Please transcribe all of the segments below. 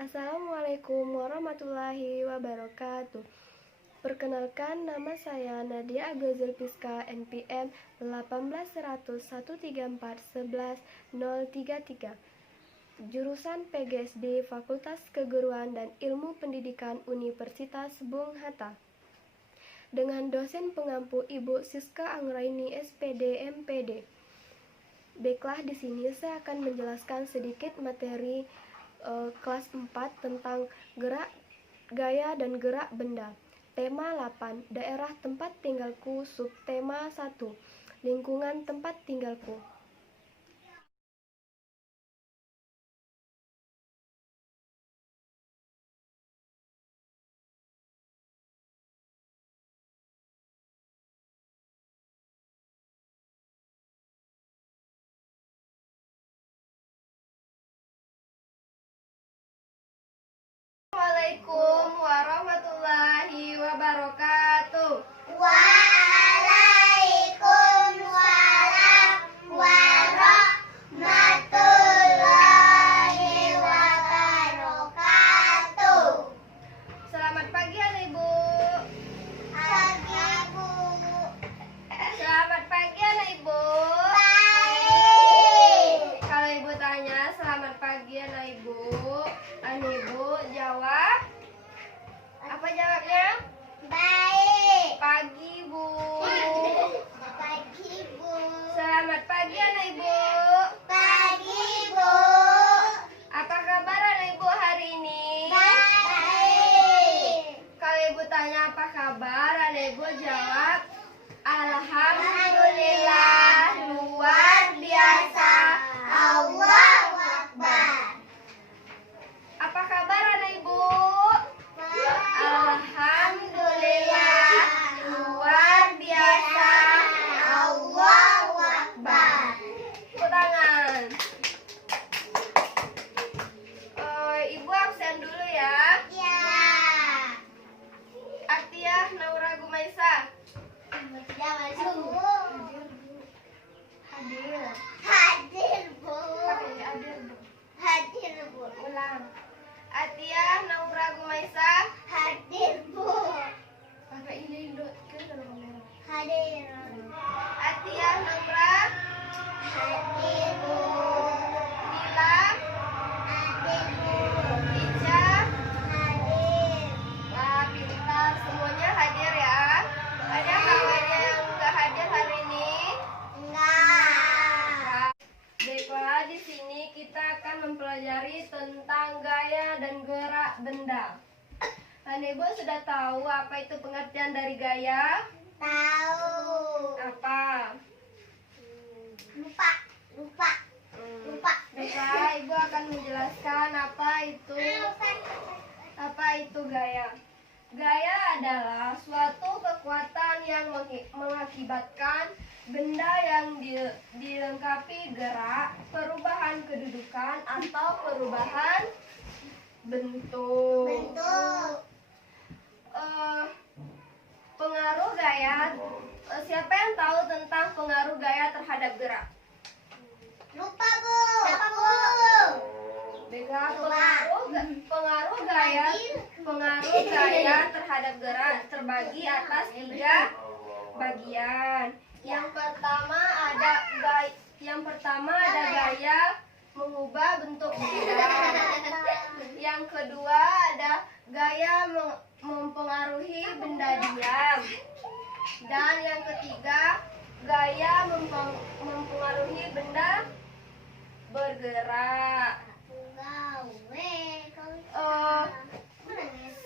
Assalamualaikum warahmatullahi wabarakatuh. Perkenalkan, nama saya Nadia Abdul Zulfiska, NPM 1810134111033, jurusan PGSD Fakultas Keguruan dan Ilmu Pendidikan Universitas Bung Hatta. Dengan dosen pengampu Ibu Siska Anggraini, SPD, MPD. Baiklah, di sini saya akan menjelaskan sedikit materi kelas 4 tentang gerak, gaya, dan gerak benda. Tema 8, daerah tempat tinggalku. Subtema 1, lingkungan tempat tinggalku. Assalamualaikum warahmatullahi wabarakatuh. Waalaikumsalam warahmatullahi wabarakatuh. Selamat pagi anak ibu. Pagi Bu. Selamat pagi anak ibu. Baik. Kalau ibu tanya selamat pagi anak ibu jawab apa jawabnya? Baik. Pagi Bu. Pagi Bu. Selamat pagi anak ibu. Pagi Bu. Apa kabar anak ibu hari ini? Baik. Kalau ibu tanya apa kabar, anak ibu jawab alhamdulillah, luar biasa, Allahu Akbar. Apa kabar anak ibu? Alhamdulillah, luar biasa, Allahu Akbar. Tepuk tangan. Ibu absen dulu ya. Ya. Atiah Naura Gumaisa. Hadir Bu. Hadir. Hadir Bu. Pakai hadir Bu. Hadir Bu. Ulang. Atiah Naura Gumaisa. Hadir Bu. Pakai ini dulu kan dalam kamera. Hadir. Atiah Naura. Hadir Bu. Nila. Hadir Bu. Ica. Hadir. Wah, pintar. Semuanya hadir ya. Ada kawannya yang nggak hadir hari ini? Enggak. Baiklah, di sini kita akan mempelajari tentang gaya dan gerak benda. Anak ibu sudah tahu apa itu pengertian dari gaya? Tahu. Apa? Lupa. Lupa. Lupa. Baiklah, ibu akan menjelaskan apa itu gaya. Gaya adalah suatu kekuatan yang mengakibatkan benda yang dilengkapi gerak, perubahan kedudukan, atau perubahan bentuk. Pengaruh gaya. Siapa yang tahu tentang pengaruh gaya terhadap gerak? Lupa Bu. Lupa Bu. Baiklah, pengaruh gaya terhadap gerak terbagi atas 3 bagian. Yang pertama ada gaya mengubah bentuk benda. Yang kedua ada gaya mempengaruhi benda diam. Dan yang ketiga gaya mempengaruhi benda bergerak.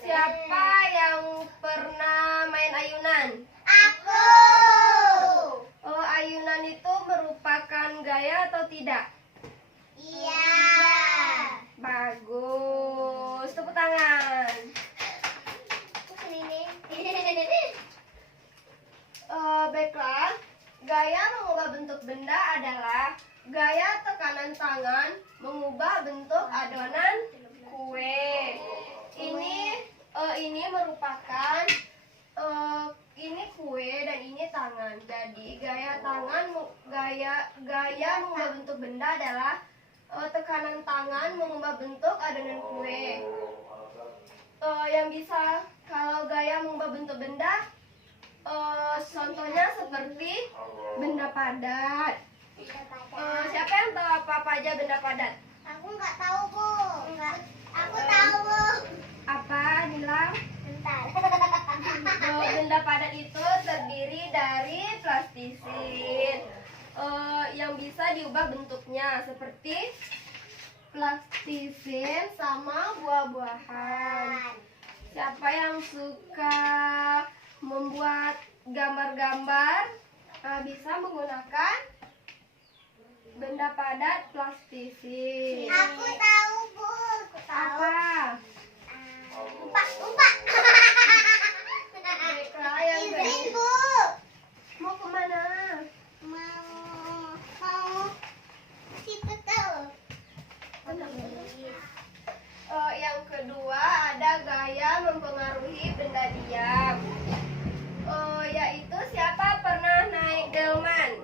Siapa yang pernah main dengan mengubah bentuk adonan kue. Ini merupakan ini kue dan ini tangan. Jadi gaya mengubah bentuk benda adalah tekanan tangan mengubah bentuk adonan kue. Yang bisa kalau gaya mengubah bentuk benda, contohnya seperti benda padat. Siapa yang tahu apa aja benda padat? Aku nggak tahu, Bu. Aku tahu, Bu. Apa, Nilam? Bentar. Benda padat itu terdiri dari plastisin yang bisa diubah bentuknya seperti plastisin sama buah-buahan. Siapa yang suka membuat gambar-gambar bisa menggunakan benda padat plastisin. Aku tahu, Bu. Aku tahu. Apa? Umpak. Baiklah, yang Izin, kedua. Bu. Mau kemana? Mau situ tuh. Yang kedua ada gaya mempengaruhi benda diam. Yaitu siapa pernah naik delman?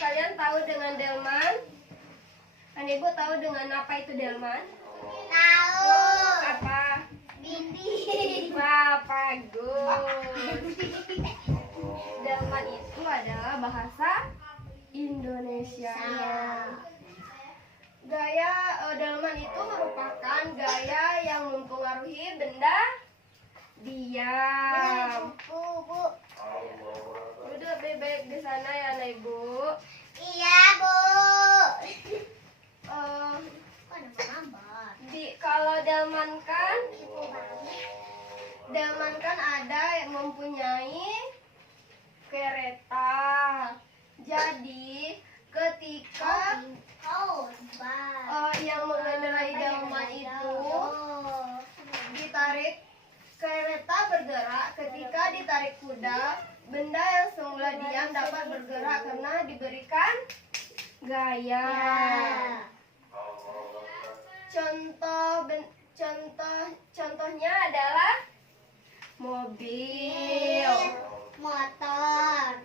Kalian tahu dengan delman? Ibu tahu dengan apa itu delman? Tahu. Apa? Bindi. Wah, bagus. Delman itu adalah bahasa Indonesia. Gaya delman itu merupakan gaya yang mempengaruhi benda diam. Bu. Duduk baik-baik di sana ya, Nak Ibu. Iya, Bu. Kalau delman kan ada yang mempunyai kereta. Jadi ketika yang mengendarai delman itu ditarik, kereta bergerak. Ketika ditarik kuda, benda yang semula diam dapat bergerak karena diberikan gaya. Contohnya adalah mobil, motor,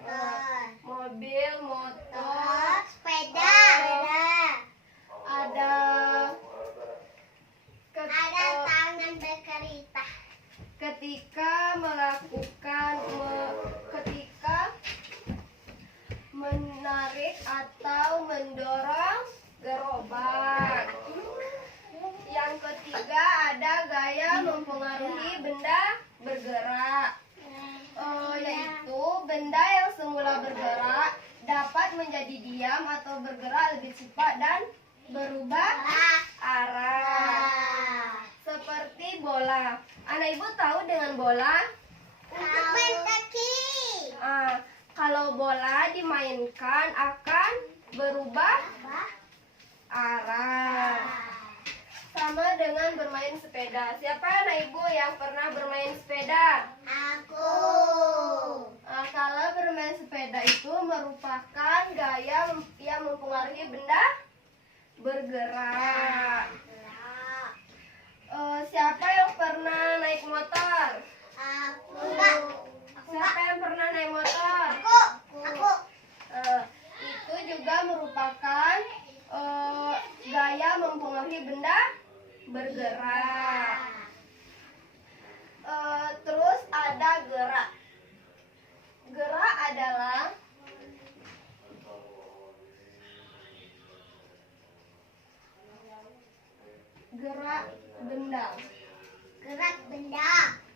sepeda. ada Tangan berkereta. ketika menarik atau mendorong gerobak. Yang ketiga ada gaya mempengaruhi benda bergerak, yaitu benda yang semula bergerak dapat menjadi diam atau bergerak lebih cepat dan berubah arah. Seperti bola. Anak Ibu tahu dengan bola? Untuk main kaki. Kalau bola dimainkan akan berubah arah. Sama dengan bermain sepeda. Siapa anak Ibu yang pernah bermain sepeda? Aku. Kalau bermain sepeda itu merupakan gaya yang mempengaruhi benda bergerak. Siapa yang pernah naik motor? Aku. Siapa yang pernah naik motor? Aku. Itu juga merupakan gaya mempengaruhi benda bergerak. Terus ada gerak. Gerak adalah gerak benda. Gerak benda.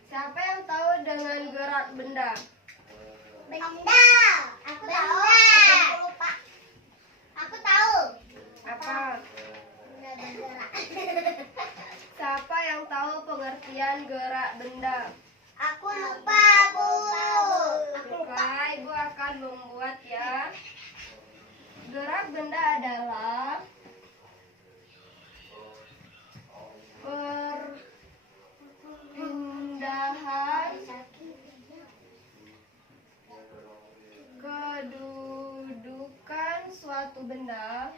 Siapa yang tahu dengan gerak benda? Benda. Aku tahu. Aku lupa. Aku tahu. Apa? Benda bergerak. Siapa yang tahu pengertian gerak benda? Aku lupa, Bu. Aku lupa. Baiklah, Ibu akan membuat ya. Gerak benda adalah perpindahan kedudukan suatu benda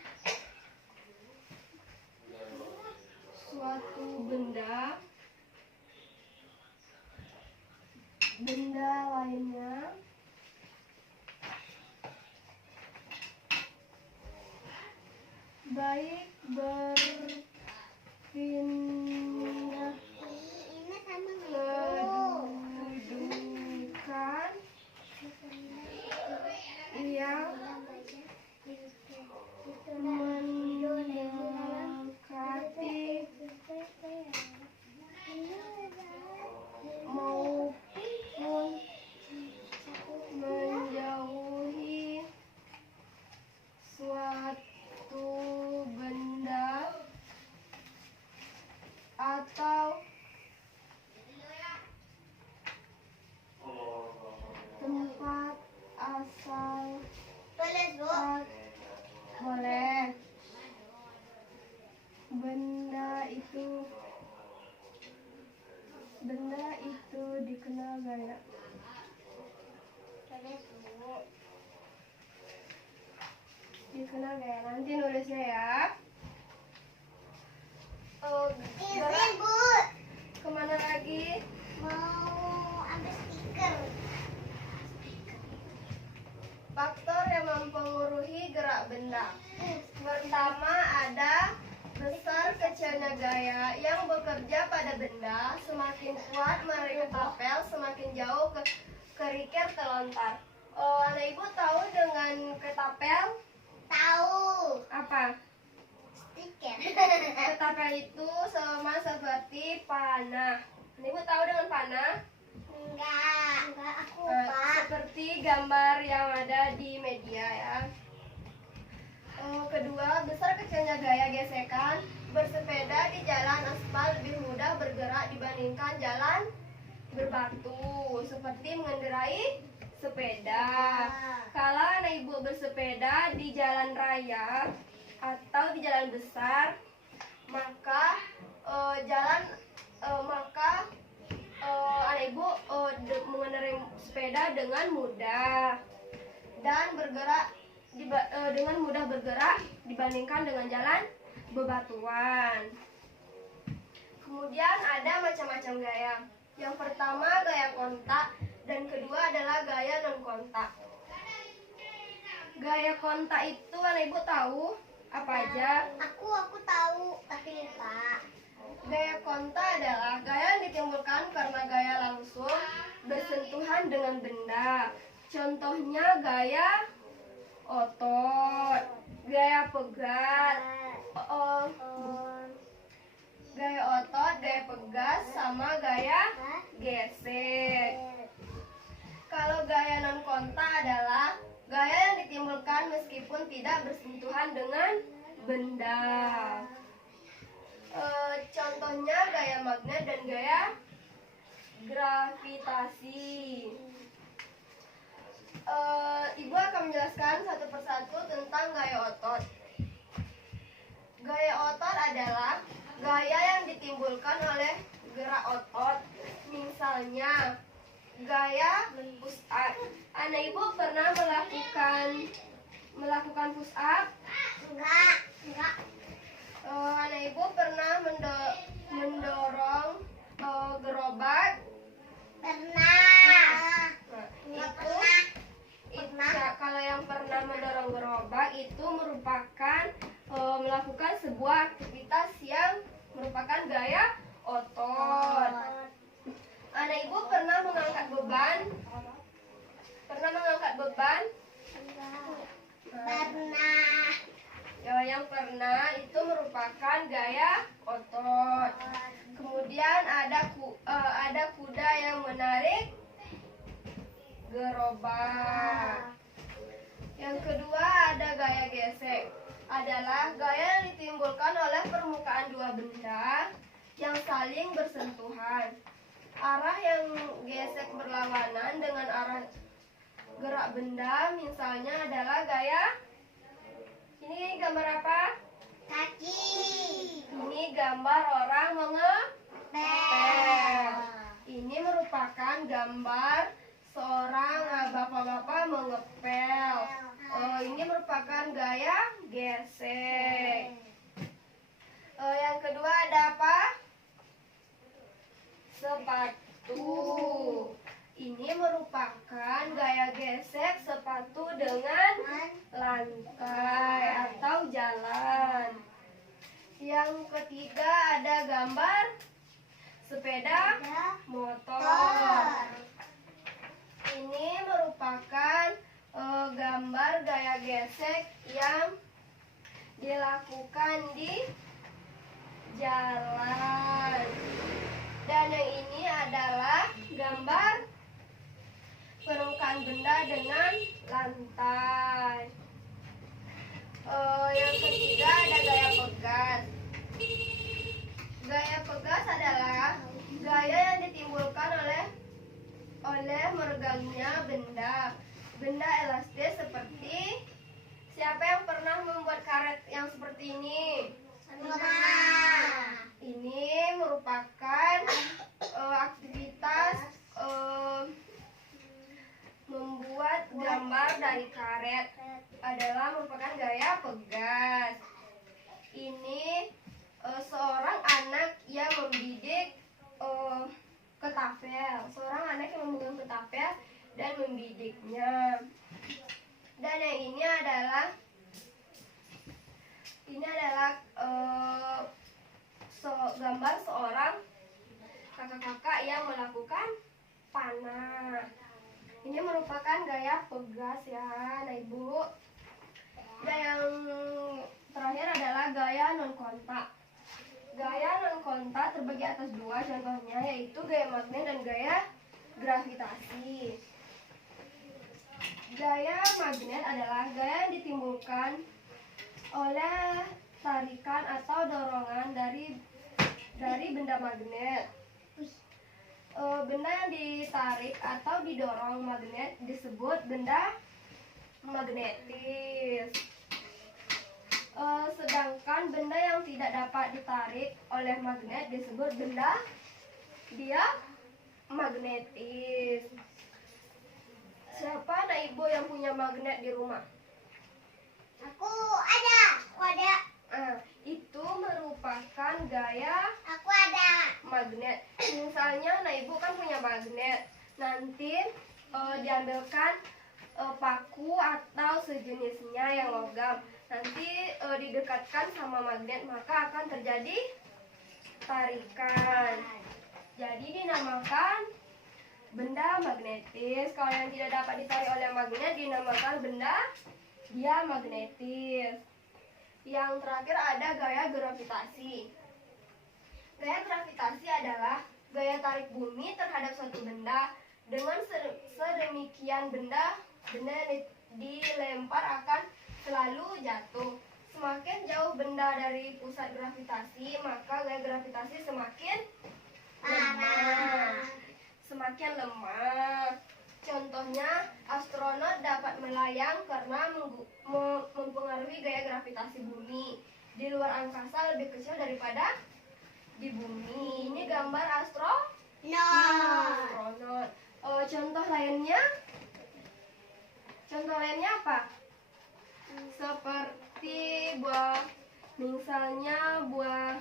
baik berpindah Ini sama kedudukan yang mendekati maupun menjauhi suatu benda atau tempat asal boleh. Benda itu dikenal gaya. Dikenal gaya. Nanti nulisnya ya. Gerak kemana lagi? Mau ambil stiker. Faktor yang mempengaruhi gerak benda. Pertama ada besar kecilnya gaya yang bekerja pada benda. Semakin kuat menarik ketapel, semakin jauh kerikil terlontar. Anak ibu tahu dengan ketapel? Tahu. Apa? Stiker. Ketapel itu sama seperti panah. Anak ibu tahu dengan panah? Enggak aku lupa. Seperti gambar yang ada di media ya. Kedua, besar kecilnya gaya gesekan. Bersepeda di jalan aspal lebih mudah bergerak dibandingkan jalan berbatu, seperti mengendarai sepeda. Kalau anak ibu bersepeda di jalan raya atau di jalan besar, maka anak ibu mengendarai sepeda dengan mudah dan bergerak dengan mudah bergerak dibandingkan dengan jalan bebatuan. Kemudian ada macam-macam gaya. Yang pertama gaya kontak dan kedua adalah gaya non kontak. Gaya kontak itu anak ibu tahu apa aja? Aku tahu tapi lupa. Gaya kontak adalah gaya yang ditimbulkan karena gaya langsung bersentuhan dengan benda. Contohnya gaya otot, gaya pegat, gaya otot, gaya pegas, sama gaya gesek. Kalau gaya non kontak adalah gaya yang ditimbulkan meskipun tidak bersentuhan dengan benda. Contohnya gaya magnet dan gaya gravitasi. Ibu akan menjelaskan satu persatu tentang gaya otot. Gaya otot adalah gaya yang ditimbulkan oleh gerak otot. Misalnya gaya push up. Anak ibu pernah melakukan push up? Enggak. Anak ibu pernah mendorong gerobak? Pernah. Kalau yang pernah mendorong gerobak itu merupakan melakukan sebuah aktivitas yang merupakan gaya otot. Anak ibu pernah mengangkat beban? Pernah. Yang pernah itu merupakan gaya otot. Kemudian ada kuda yang menarik gerobak. Yang kedua ada gaya gesek. Adalah gaya yang ditimbulkan oleh permukaan dua benda yang saling bersentuhan. Arah yang gesek berlawanan dengan arah gerak benda, misalnya adalah gaya. Ini gambar apa? Kaki. Ini gambar orang mengepel. Ini merupakan gambar seorang bapak-bapak mengepel. Ini merupakan gaya gesek. Yang kedua ada apa? Sepatu. Ini ini merupakan gaya gesek sepatu dengan lantai atau jalan. Yang ketiga ada gambar sepeda motor. Ini merupakan gambar gaya gesek yang dilakukan di jalan. Dan yang ini adalah gambar permukaan benda dengan lantai. Yang ketiga ada gaya pegas. Gaya pegas adalah gaya yang ditimbulkan oleh meregangnya benda elastis seperti, siapa yang pernah membuat karet yang seperti ini? Ini merupakan aktivitas membuat gambar dari karet adalah merupakan gaya pegas. Ini seorang anak yang membidik ketapel, seorang anak yang memegang ketapel dan membidiknya. Dan yang ini adalah gambar seorang kakak-kakak yang melakukan panah. Ini merupakan gaya pegas ya, nah ibu. Dan yang terakhir adalah gaya non kontak. Gaya non kontak terbagi atas dua contohnya, yaitu gaya magnet dan gaya gravitasi. Gaya magnet adalah gaya yang ditimbulkan oleh tarikan atau dorongan dari benda magnet. Benda yang ditarik atau didorong magnet disebut benda magnetis. Sedangkan benda yang tidak dapat ditarik oleh magnet disebut benda diamagnetis. Siapa anak ibu yang punya magnet di rumah? Aku ada. Itu merupakan gaya Aku ada. magnet. Misalnya anak ibu kan punya magnet, nanti diambilkan paku atau sejenisnya yang logam, nanti didekatkan sama magnet, maka akan terjadi tarikan. Jadi dinamakan benda magnetis. Kalau yang tidak dapat ditarik oleh magnet dinamakan benda diamagnetis. Yang terakhir ada gaya gravitasi. Gaya gravitasi adalah gaya tarik bumi terhadap suatu benda. Dengan sedemikian benda yang dilempar akan selalu jatuh. Semakin jauh benda dari pusat gravitasi, maka gaya gravitasi semakin lemah. Contohnya, astronot dapat melayang karena mempengaruhi gaya gravitasi bumi. Di luar angkasa lebih kecil daripada di bumi. Ini gambar astronot. Contoh lainnya apa? Seperti misalnya buah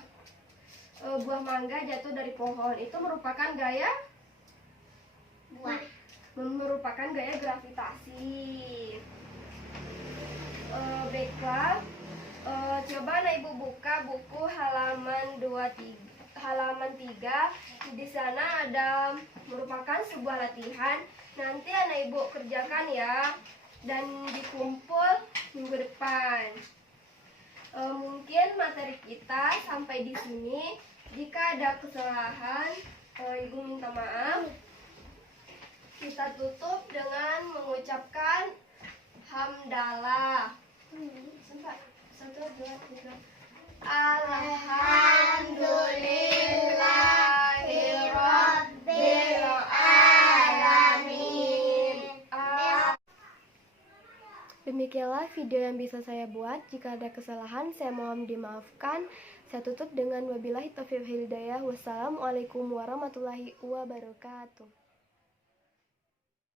mangga jatuh dari pohon, itu merupakan gaya gravitasi. Baiklah, coba anak ibu buka buku halaman 3. Di sana ada merupakan sebuah latihan. Nanti anak ibu kerjakan ya, dan dikumpul minggu depan. Mungkin materi kita sampai di sini. Jika ada kesalahan, ibu minta maaf. Kita tutup dengan mengucapkan hamdalah. Satu, dua, tiga. Alhamdulillahirabbil alamin. Demikianlah video yang bisa saya buat. Jika ada kesalahan, saya mohon dimaafkan. Saya tutup dengan wabillahi taufiq wal hidayah. Wassalamualaikum warahmatullahi wabarakatuh.